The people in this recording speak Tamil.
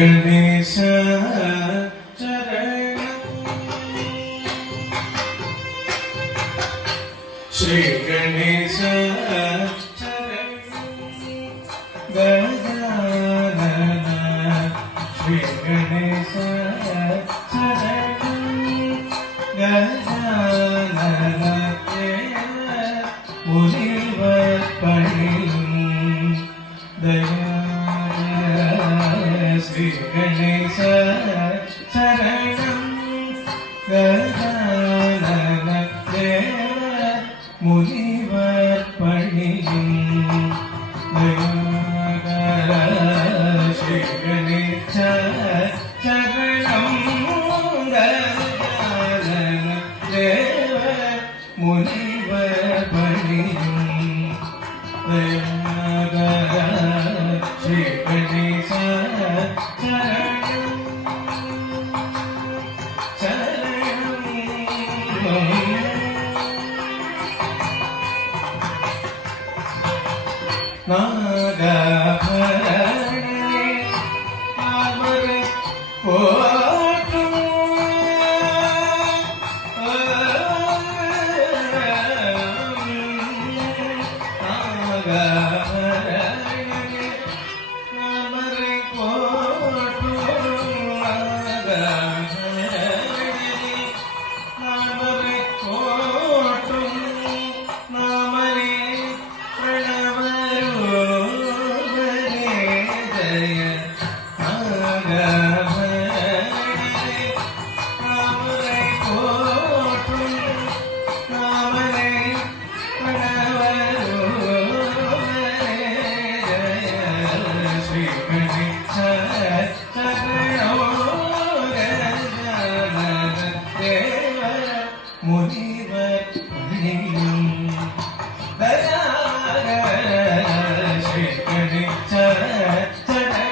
ಗಣೇಶ ಶ್ರೀ ಗಣೇಶ ಗಜಾನನ ಶ್ರೀ ಗಣೇಶ ಗಜಾನನ ಮುನಿವರ್ ಪಣಿயும் ದಯಾ ಶ್ರೀ ಗಣೇಶ ಶರಣಂ ಗಜಾನನ முனிவர் பணியும் ஸ்ரீ கணேச சரணம் தேவ முனிவர் பணியும் ஸ்ரீ கணேச நாகபரணே ஆமரை போற்றும் நாகபரணே ஆமரை போற்றும் நாமரை போற்றும் நாமரே முனிவர் பணியும் தயா ஸ்ரீ கணேச சரணம்